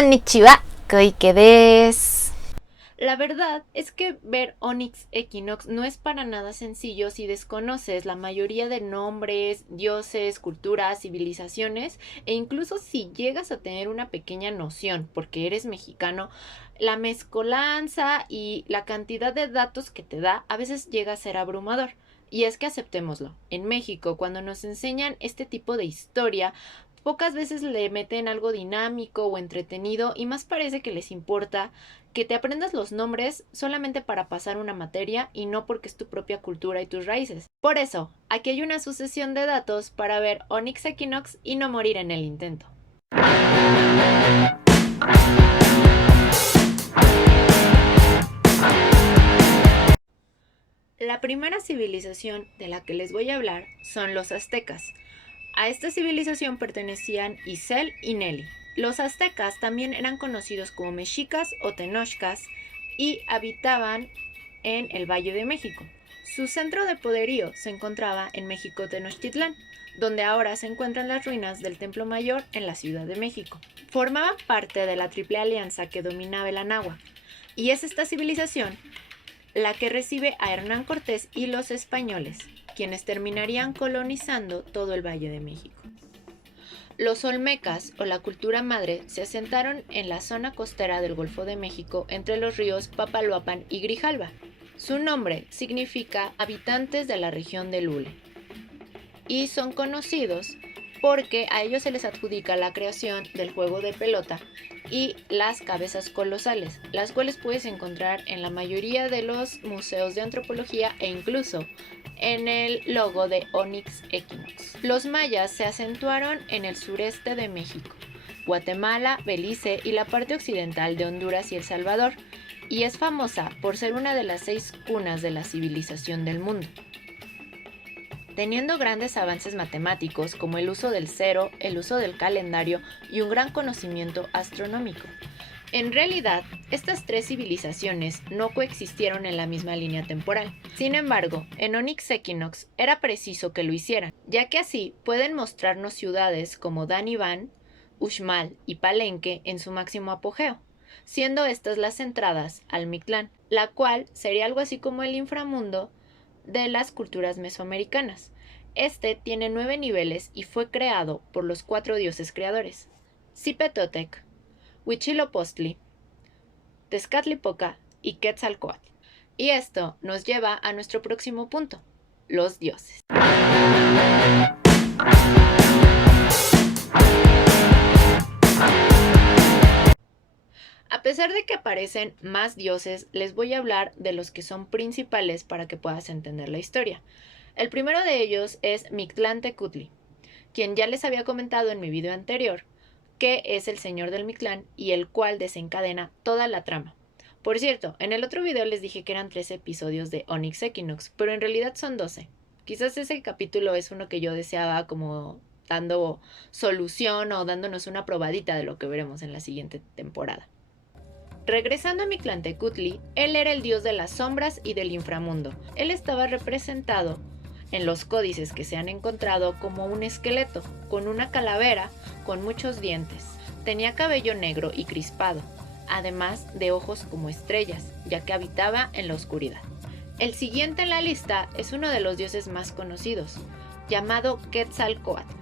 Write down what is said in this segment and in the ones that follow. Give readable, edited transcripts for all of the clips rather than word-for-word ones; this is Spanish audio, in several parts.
Konnichiwa, Koike desu. La verdad es que ver Onyx Equinox no es para nada sencillo si desconoces la mayoría de nombres, dioses, culturas, civilizaciones e incluso si llegas a tener una pequeña noción porque eres mexicano, la mezcolanza y la cantidad de datos que te da a veces llega a ser abrumador. Y es que aceptémoslo, en México cuando nos enseñan este tipo de historia, pocas veces le meten algo dinámico o entretenido y más parece que les importa que te aprendas los nombres solamente para pasar una materia y no porque es tu propia cultura y tus raíces. Por eso, aquí hay una sucesión de datos para ver Onyx Equinox y no morir en el intento. La primera civilización de la que les voy a hablar son los aztecas. A esta civilización pertenecían Isel y Nelly. Los aztecas también eran conocidos como mexicas o tenochcas y habitaban en el Valle de México. Su centro de poderío se encontraba en México Tenochtitlán, donde ahora se encuentran las ruinas del Templo Mayor en la Ciudad de México. Formaban parte de la Triple Alianza que dominaba el Anáhuac, y es esta civilización la que recibe a Hernán Cortés y los españoles, quienes terminarían colonizando todo el Valle de México. Los olmecas, o la cultura madre, se asentaron en la zona costera del Golfo de México entre los ríos Papaloapan y Grijalva. Su nombre significa habitantes de la región del Hule, y son conocidos porque a ellos se les adjudica la creación del juego de pelota y las cabezas colosales, las cuales puedes encontrar en la mayoría de los museos de antropología e incluso en el logo de Onyx Equinox. Los mayas se acentuaron en el sureste de México, Guatemala, Belice y la parte occidental de Honduras y El Salvador, y es famosa por ser una de las 6 cunas de la civilización del mundo, teniendo grandes avances matemáticos como el uso del cero, el uso del calendario y un gran conocimiento astronómico. En realidad, estas 3 civilizaciones no coexistieron en la misma línea temporal. Sin embargo, en Onyx Equinox era preciso que lo hicieran, ya que así pueden mostrarnos ciudades como Danibán, Uxmal y Palenque en su máximo apogeo, siendo estas las entradas al Mictlán, la cual sería algo así como el inframundo de las culturas mesoamericanas. Este tiene 9 niveles y fue creado por los 4 dioses creadores: Cipetotec, Huitzilopochtli, Tezcatlipoca y Quetzalcóatl. Y esto nos lleva a nuestro próximo punto: los dioses. A pesar de que aparecen más dioses, les voy a hablar de los que son principales para que puedas entender la historia. El primero de ellos es Mictlantecutli, quien ya les había comentado en mi video anterior que es el señor del Mictlán y el cual desencadena toda la trama. Por cierto, en el otro video les dije que eran 13 episodios de Onyx Equinox, pero en realidad son 12. Quizás ese capítulo es uno que yo deseaba como dando solución o dándonos una probadita de lo que veremos en la siguiente temporada. Regresando a Mictlantecutli, él era el dios de las sombras y del inframundo. Él estaba representado en los códices que se han encontrado como un esqueleto, con una calavera, con muchos dientes. Tenía cabello negro y crispado, además de ojos como estrellas, ya que habitaba en la oscuridad. El siguiente en la lista es uno de los dioses más conocidos, llamado Quetzalcóatl.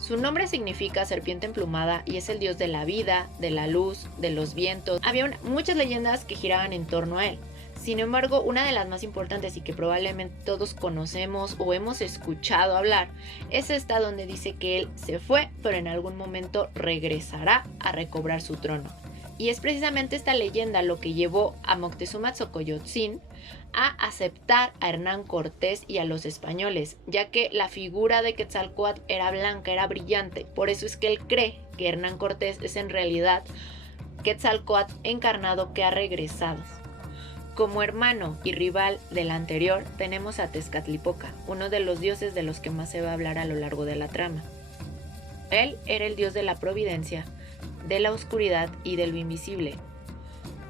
Su nombre significa serpiente emplumada y es el dios de la vida, de la luz, de los vientos. Había muchas leyendas que giraban en torno a él. Sin embargo, una de las más importantes y que probablemente todos conocemos o hemos escuchado hablar es esta, donde dice que él se fue, pero en algún momento regresará a recobrar su trono. Y es precisamente esta leyenda lo que llevó a Moctezuma Xocoyotzin a aceptar a Hernán Cortés y a los españoles, ya que la figura de Quetzalcóatl era blanca, era brillante. Por eso es que él cree que Hernán Cortés es en realidad Quetzalcóatl encarnado que ha regresado. Como hermano y rival del anterior tenemos a Tezcatlipoca, uno de los dioses de los que más se va a hablar a lo largo de la trama. Él era el dios de la providencia, de la oscuridad y de lo invisible.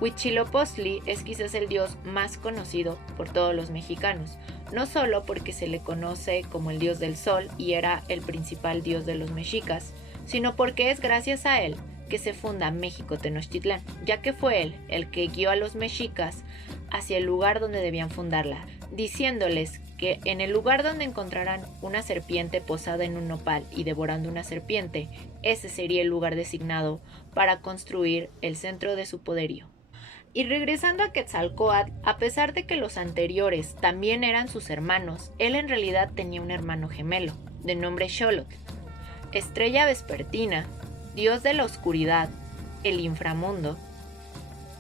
Huitzilopochtli es quizás el dios más conocido por todos los mexicanos, no solo porque se le conoce como el dios del sol y era el principal dios de los mexicas, sino porque es gracias a él que se funda México Tenochtitlán, ya que fue él el que guió a los mexicas hacia el lugar donde debían fundarla, diciéndoles que en el lugar donde encontraran una serpiente posada en un nopal y devorando una serpiente, ese sería el lugar designado para construir el centro de su poderío. Y regresando a Quetzalcóatl, a pesar de que los anteriores también eran sus hermanos, él en realidad tenía un hermano gemelo, de nombre Xolotl, estrella vespertina, dios de la oscuridad, el inframundo.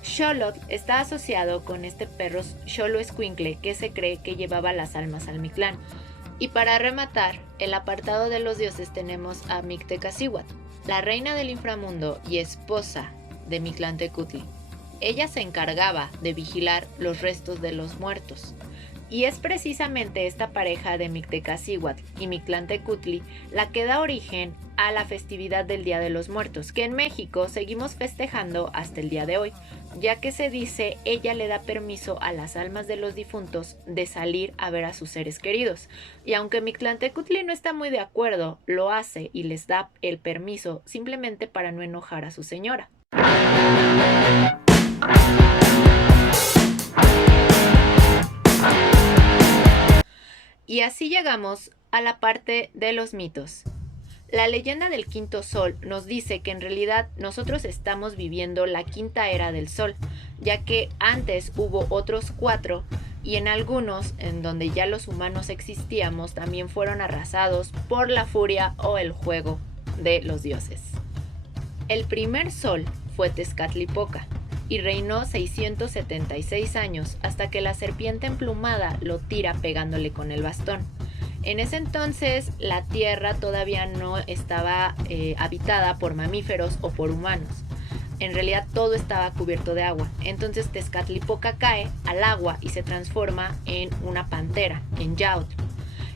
Xolotl está asociado con este perro Xoloescuincle que se cree que llevaba las almas al Mictlán. Y para rematar, el apartado de los dioses tenemos a Mictecacihuatl, la reina del inframundo y esposa de Mictlantecutli. Ella se encargaba de vigilar los restos de los muertos. Y es precisamente esta pareja de Mictecacihuatl y Mictlantecutli la que da origen a la festividad del Día de los Muertos, que en México seguimos festejando hasta el día de hoy, ya que se dice ella le da permiso a las almas de los difuntos de salir a ver a sus seres queridos. Y aunque Mictlantecutli no está muy de acuerdo, lo hace y les da el permiso simplemente para no enojar a su señora. Y así llegamos a la parte de los mitos. La leyenda del quinto sol nos dice que en realidad nosotros estamos viviendo la quinta era del sol, ya que antes hubo otros 4 y en algunos, en donde ya los humanos existíamos, también fueron arrasados por la furia o el juego de los dioses. El primer sol fue Tezcatlipoca y reinó 676 años hasta que la serpiente emplumada lo tira pegándole con el bastón. En ese entonces la tierra todavía no estaba habitada por mamíferos o por humanos. En realidad todo estaba cubierto de agua. Entonces Tezcatlipoca cae al agua y se transforma en una pantera, en Yautl.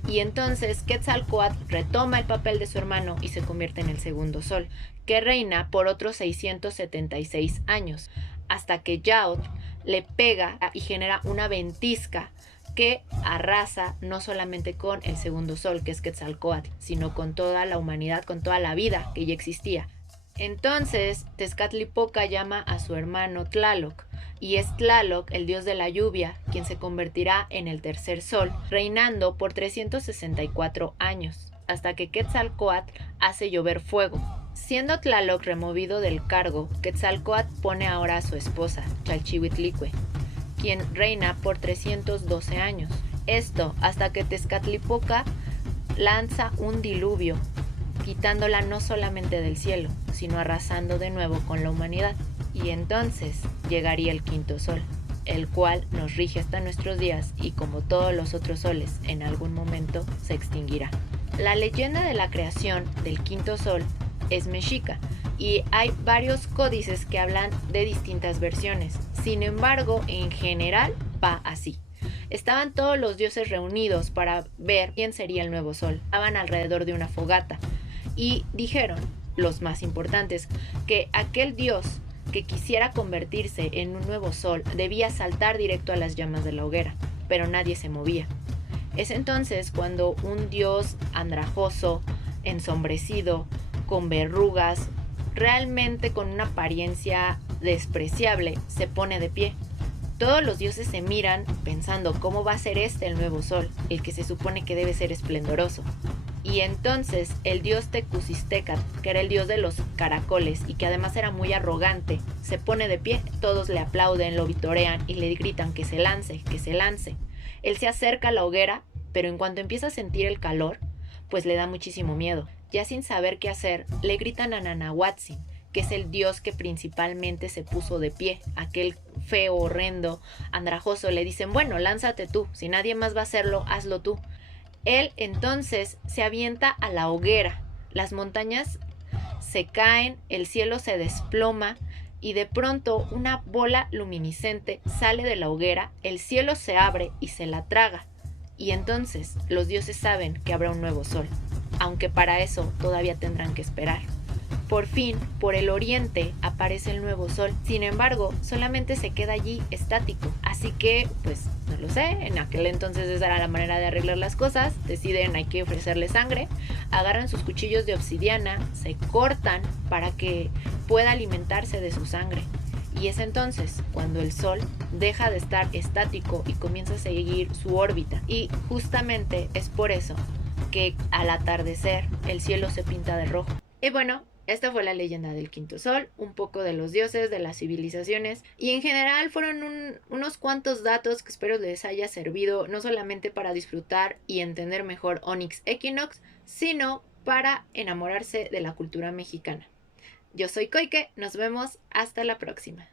Y entonces Quetzalcóatl retoma el papel de su hermano y se convierte en el segundo sol, que reina por otros 676 años, hasta que Yautl le pega y genera una ventisca que arrasa no solamente con el segundo sol, que es Quetzalcóatl, sino con toda la humanidad, con toda la vida que ya existía. Entonces Tezcatlipoca llama a su hermano Tlaloc, y es Tlaloc, el dios de la lluvia, quien se convertirá en el tercer sol, reinando por 364 años, hasta que Quetzalcóatl hace llover fuego. Siendo Tlaloc removido del cargo, Quetzalcóatl pone ahora a su esposa, Chalchihuitlicue, quien reina por 312 años. Esto hasta que Tezcatlipoca lanza un diluvio, quitándola no solamente del cielo, sino arrasando de nuevo con la humanidad. Y entonces llegaría el quinto sol, el cual nos rige hasta nuestros días y como todos los otros soles, en algún momento se extinguirá. La leyenda de la creación del quinto sol es mexica y hay varios códices que hablan de distintas versiones. Sin embargo, en general va así. Estaban todos los dioses reunidos para ver quién sería el nuevo sol. Estaban alrededor de una fogata y dijeron, los más importantes, que aquel dios que quisiera convertirse en un nuevo sol debía saltar directo a las llamas de la hoguera, pero nadie se movía. Es entonces cuando un dios andrajoso, ensombrecido, con verrugas, realmente con una apariencia despreciable, se pone de pie. Todos los dioses se miran pensando cómo va a ser este el nuevo sol, el que se supone que debe ser esplendoroso. Y entonces el dios Tecusistecatl, que era el dios de los caracoles y que además era muy arrogante, se pone de pie. Todos le aplauden, lo vitorean y le gritan que se lance, que se lance. Él se acerca a la hoguera, pero en cuanto empieza a sentir el calor, pues le da muchísimo miedo. Ya sin saber qué hacer, le gritan a Nanahuatzin, que es el dios que principalmente se puso de pie, aquel feo, horrendo, andrajoso. Le dicen, bueno, lánzate tú, si nadie más va a hacerlo, hazlo tú. Él entonces se avienta a la hoguera, las montañas se caen, el cielo se desploma y de pronto una bola luminiscente sale de la hoguera, el cielo se abre y se la traga. Y entonces los dioses saben que habrá un nuevo sol, aunque para eso todavía tendrán que esperar. Por fin, por el oriente aparece el nuevo sol. Sin embargo, solamente se queda allí estático. Así que, pues, no lo sé, en aquel entonces esa era la manera de arreglar las cosas. Deciden hay que ofrecerle sangre. Agarran sus cuchillos de obsidiana, se cortan para que pueda alimentarse de su sangre. Y es entonces cuando el Sol deja de estar estático y comienza a seguir su órbita. Y justamente es por eso que al atardecer el cielo se pinta de rojo. Y bueno, esta fue la leyenda del quinto sol, un poco de los dioses, de las civilizaciones y en general fueron unos cuantos datos que espero les haya servido no solamente para disfrutar y entender mejor Onyx Equinox, sino para enamorarse de la cultura mexicana. Yo soy Koike, nos vemos hasta la próxima.